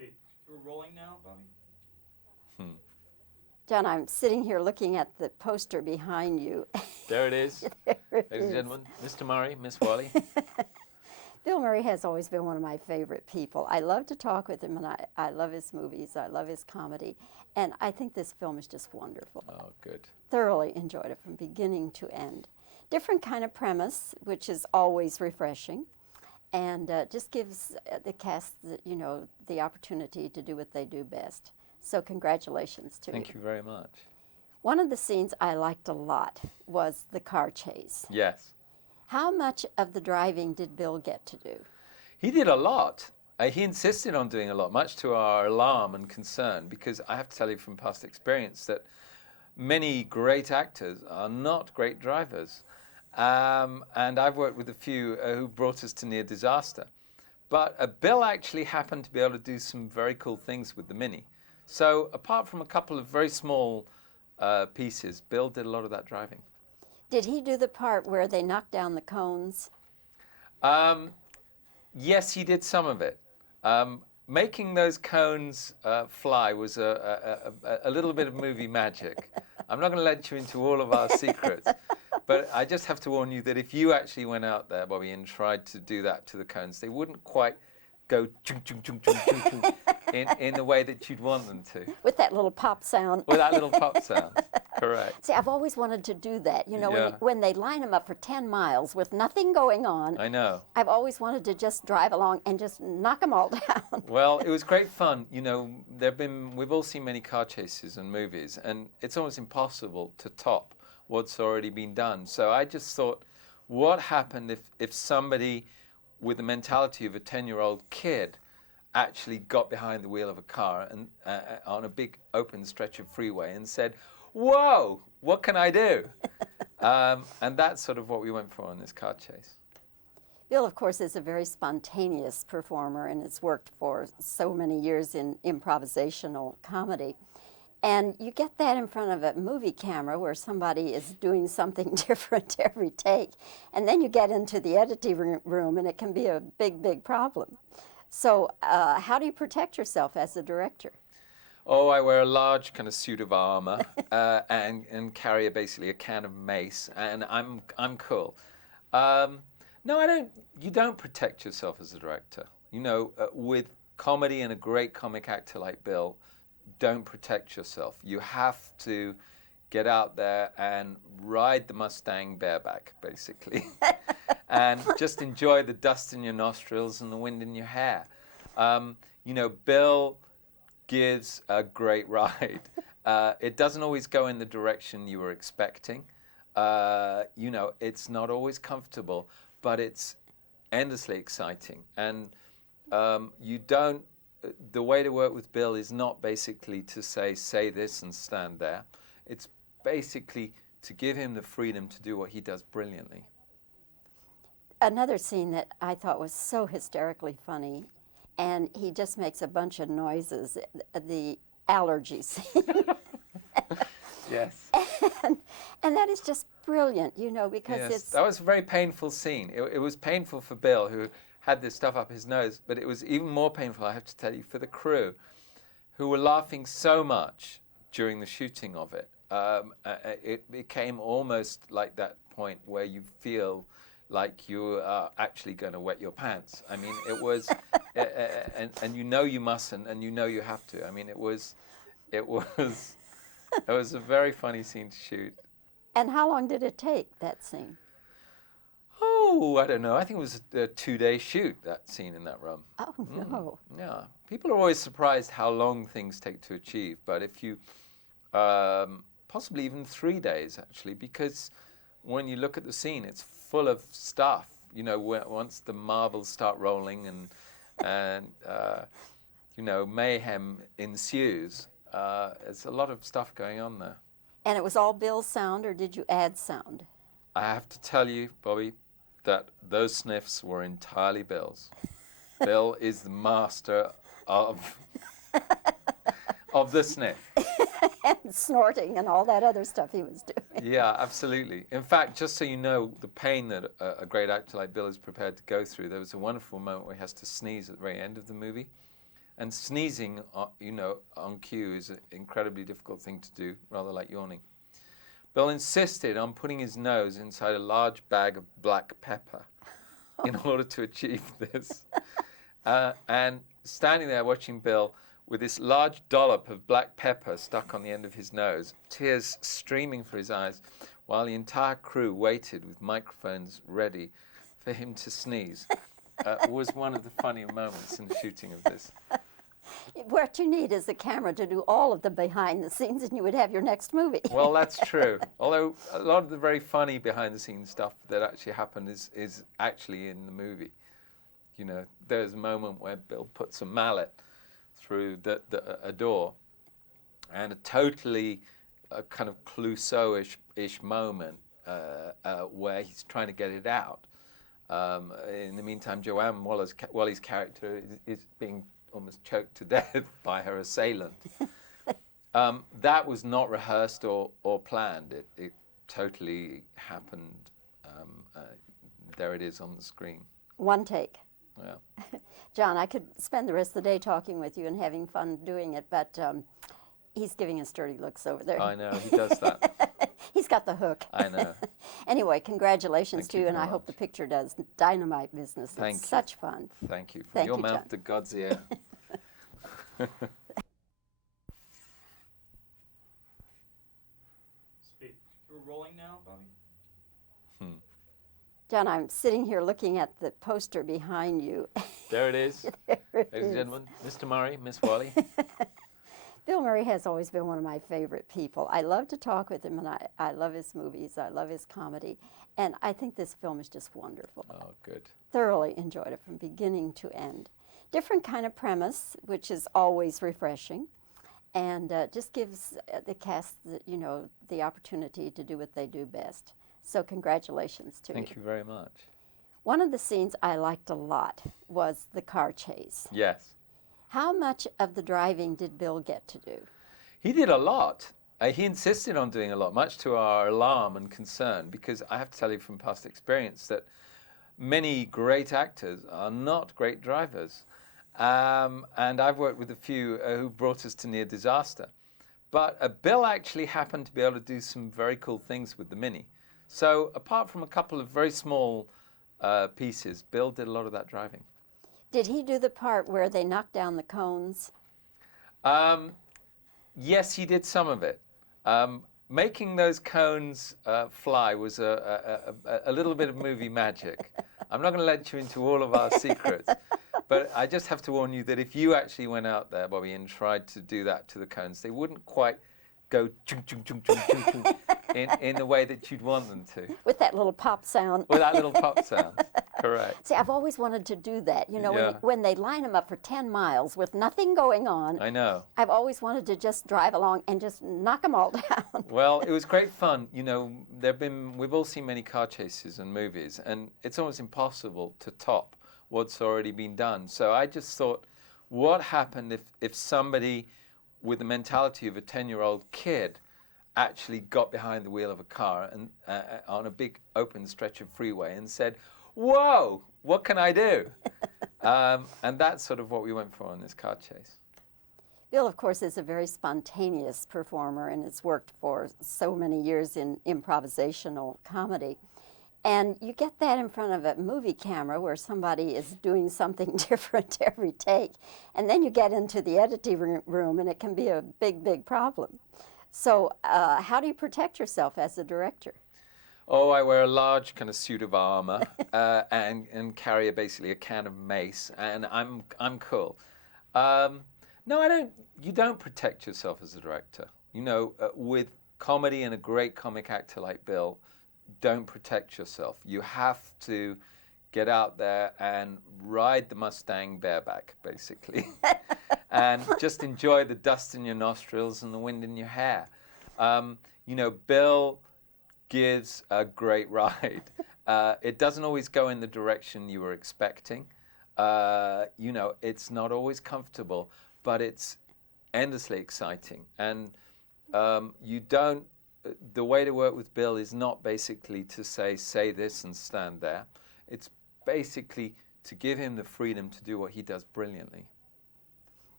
We're rolling now, Bobbie? John, I'm sitting here looking at the poster behind you. There it is. There it Ladies and is. gentlemen, Mr. Murray, Miss Wally. Bill Murray has always been one of my favorite people. I love to talk with him, and I love his movies. I love his comedy. And I think this film is just wonderful. Oh, good. Thoroughly enjoyed it from beginning to end. Different kind of premise, which is always refreshing, and just gives the cast, the opportunity to do what they do best. So congratulations to you. Thank you very much. One of the scenes I liked a lot was the car chase. Yes. How much of the driving did Bill get to do? He did a lot. He insisted on doing a lot, much to our alarm and concern, because I have to tell you from past experience that many great actors are not great drivers. And I've worked with a few who've brought us to near disaster. But Bill actually happened to be able to do some very cool things with the Mini. So apart from a couple of very small pieces, Bill did a lot of that driving. Did he do the part where they knocked down the cones? Yes, he did some of it. Making those cones fly was a little bit of movie magic. I'm not going to let you into all of our secrets, but I just have to warn you that if you actually went out there, Bobbie, and tried to do that to the cones, they wouldn't quite go chung, chung, chung, chung, chung, chung, in the way that you'd want them to. With that little pop sound. With that little pop sound, correct. See, I've always wanted to do that. Yeah. When they line them up for 10 miles with nothing going on. I know. I've always wanted to just drive along and just knock them all down. Well, it was great fun. We've all seen many car chases and movies, and it's almost impossible to top what's already been done. So I just thought, what happened if somebody with the mentality of a 10-year-old kid actually got behind the wheel of a car and on a big open stretch of freeway and said, whoa, what can I do? And that's sort of what we went for on this car chase. Bill, of course, is a very spontaneous performer and has worked for so many years in improvisational comedy. And you get that in front of a movie camera where somebody is doing something different every take. And then you get into the editing room and it can be a big, big problem. So how do you protect yourself as a director? Oh, I wear a large kind of suit of armor and carry basically a can of mace, and I'm cool. No, I don't. You don't protect yourself as a director. With comedy and a great comic actor like Bill, don't protect yourself. You have to get out there and ride the Mustang bareback, basically, and just enjoy the dust in your nostrils and the wind in your hair. Bill gives a great ride. It doesn't always go in the direction you were expecting. It's not always comfortable, but it's endlessly exciting. And the way to work with Bill is not basically to say this and stand there. It's basically to give him the freedom to do what he does brilliantly. Another scene that I thought was so hysterically funny, and he just makes a bunch of noises, the allergy scene. Yes. And that is just brilliant, because yes, that was a very painful scene. It was painful for Bill, who had this stuff up his nose, but it was even more painful, I have to tell you, for the crew, who were laughing so much during the shooting of it. It became almost like that point where you feel like you are actually going to wet your pants. I mean, it was, and you mustn't, and you have to. I mean, it was a very funny scene to shoot. And how long did it take, that scene? Oh, I don't know. I think it was a 2-day shoot, that scene in that room. Oh, no. Yeah. People are always surprised how long things take to achieve, but if you, possibly even 3 days, actually, because when you look at the scene, it's full of stuff. Once the marbles start rolling and mayhem ensues, there's a lot of stuff going on there. And it was all Bill's sound, or did you add sound? I have to tell you, Bobbie, that those sniffs were entirely Bill's. Bill is the master of the sniff. And snorting and all that other stuff he was doing. Yeah, absolutely. In fact, just so you know, the pain that a great actor like Bill is prepared to go through, there was a wonderful moment where he has to sneeze at the very end of the movie. And sneezing, on cue is an incredibly difficult thing to do, rather like yawning. Bill insisted on putting his nose inside a large bag of black pepper in order to achieve this. And standing there watching Bill with this large dollop of black pepper stuck on the end of his nose, tears streaming from his eyes, while the entire crew waited with microphones ready for him to sneeze, was one of the funnier moments in the shooting of this. What you need is a camera to do all of the behind the scenes, and you would have your next movie. Well, that's true. Although a lot of the very funny behind the scenes stuff that actually happened is actually in the movie. You know, there's a moment where Bill puts a mallet through a door, and a totally kind of Clouseau-ish moment where he's trying to get it out. In the meantime, Joanne Wally's character is being almost choked to death by her assailant. That was not rehearsed or planned. It totally happened. There it is on the screen. One take. Yeah. John, I could spend the rest of the day talking with you and having fun doing it, but he's giving us dirty looks over there. I know, he does that. He's got the hook. I know. Anyway, congratulations Thank to you you, and I very hope the much. picture does dynamite business. Thank It's you. such fun. Thank you. From Thank your you, mouth John. to God's ear. Speak. We're rolling now, Bobbie? John, I'm sitting here looking at the poster behind you. There it is. There it Ladies and is. gentlemen, Mr. Murray, Miss Wally. Bill Murray has always been one of my favorite people. I love to talk with him, and I love his movies. I love his comedy. And I think this film is just wonderful. Oh, good. Thoroughly enjoyed it from beginning to end. Different kind of premise, which is always refreshing, and just gives the cast, the opportunity to do what they do best. So congratulations to you. Thank you very much. One of the scenes I liked a lot was the car chase. Yes. How much of the driving did Bill get to do? He did a lot. He insisted on doing a lot, much to our alarm and concern, because I have to tell you from past experience that many great actors are not great drivers. And I've worked with a few who brought us to near disaster. But Bill actually happened to be able to do some very cool things with the Mini. So apart from a couple of very small pieces, Bill did a lot of that driving. Did he do the part where they knocked down the cones? Yes, he did some of it. Making those cones fly was a little bit of movie magic. I'm not going to let you into all of our secrets, but I just have to warn you that if you actually went out there, Bobbie, and tried to do that to the cones, they wouldn't quite go chung, chung, chung, chung, chung, chung, in the way that you'd want them to. With that little pop sound. With that little pop sound. Correct. See, I've always wanted to do that. Yeah. When they line them up for 10 miles with nothing going on, I know. I've always wanted to just drive along and just knock them all down. Well, it was great fun. We've all seen many car chases and movies, and it's almost impossible to top what's already been done. So I just thought, what happened if somebody with the mentality of a 10-year-old kid actually got behind the wheel of a car and on a big open stretch of freeway and said, "Whoa, what can I do?" And that's sort of what we went for in this car chase. Bill, of course, is a very spontaneous performer and has worked for so many years in improvisational comedy. And you get that in front of a movie camera where somebody is doing something different every take. And then you get into the editing room and it can be a big, big problem. So how do you protect yourself as a director? Oh, I wear a large kind of suit of armor and carry basically a can of mace, and I'm cool. No, I don't. You don't protect yourself as a director. With comedy and a great comic actor like Bill, don't protect yourself. You have to get out there and ride the Mustang bareback, basically, and just enjoy the dust in your nostrils and the wind in your hair. Bill gives a great ride. It doesn't always go in the direction you were expecting. It's not always comfortable, but it's endlessly exciting. And the way to work with Bill is not basically to say this and stand there. It's basically to give him the freedom to do what he does brilliantly.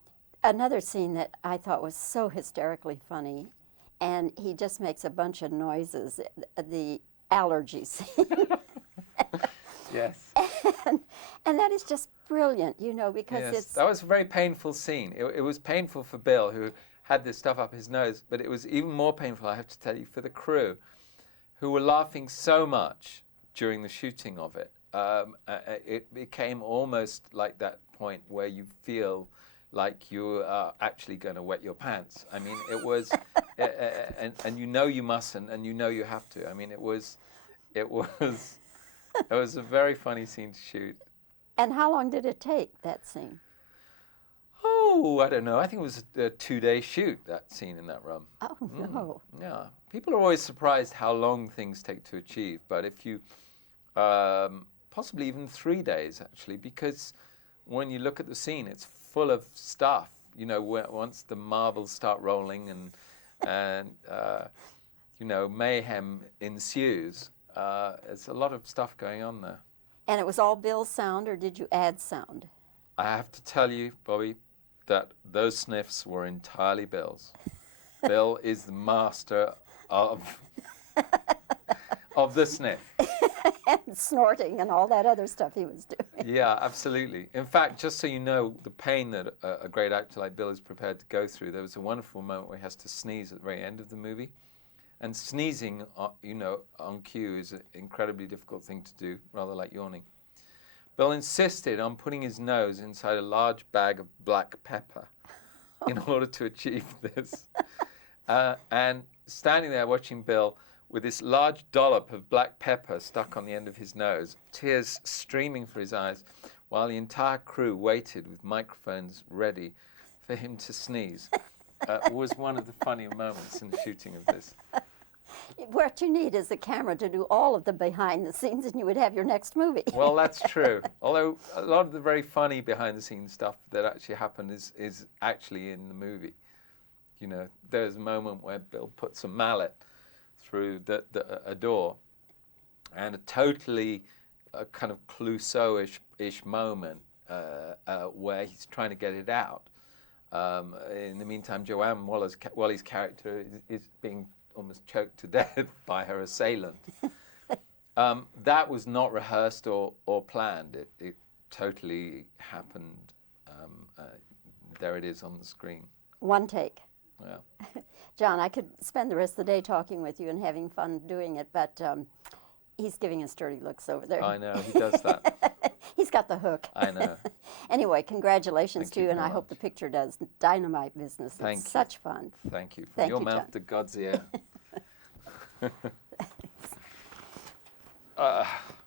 Another scene that I thought was so hysterically funny, and he just makes a bunch of noises, the allergy scene. Yes. And that is just brilliant, you know, because Yes, it's... that was a very painful scene. It was painful for Bill, who had this stuff up his nose, but it was even more painful, I have to tell you, for the crew, who were laughing so much during the shooting of it. It became almost like that point where you feel like you are actually going to wet your pants. I mean, it was, and you know you mustn't, and you know you have to. I mean, it was a very funny scene to shoot. And how long did it take, that scene? Oh, I don't know. I think it was a 2-day shoot, that scene in that room. Oh, no. Yeah. People are always surprised how long things take to achieve, but if you, possibly even 3 days, actually, because when you look at the scene, it's full of stuff. You know, once the marbles start rolling and you know, mayhem ensues, there's a lot of stuff going on there. And it was all Bill's sound, or did you add sound? I have to tell you, Bobbie, that those sniffs were entirely Bill's. Bill is the master of the sniff. And snorting and all that other stuff he was doing. Yeah, absolutely. In fact, just so you know the pain that a great actor like Bill is prepared to go through, there was a wonderful moment where he has to sneeze at the very end of the movie. And sneezing, you know, on cue is an incredibly difficult thing to do, rather like yawning. Bill insisted on putting his nose inside a large bag of black pepper in order to achieve this. And standing there watching Bill with this large dollop of black pepper stuck on the end of his nose, tears streaming from his eyes, while the entire crew waited with microphones ready for him to sneeze, was one of the funnier moments in the shooting of this. What you need is a camera to do all of the behind the scenes, and you would have your next movie. Well, that's true. Although a lot of the very funny behind the scenes stuff that actually happened is actually in the movie. You know, there's a moment where Bill puts a mallet through a door, and a totally kind of Clouseau-ish moment where he's trying to get it out. In the meantime, Joanne Wally's character is being almost choked to death by her assailant. That was not rehearsed or planned. It totally happened. There it is on the screen. One take. Yeah. John, I could spend the rest of the day talking with you and having fun doing it, but he's giving us dirty looks over there. I know, he does that. He's got the hook. I know. Anyway, congratulations Thank to you you, and I very hope the much. picture does dynamite business. Thank It's you. such fun. Thank you. From Thank your you, mouth John. to God's ear.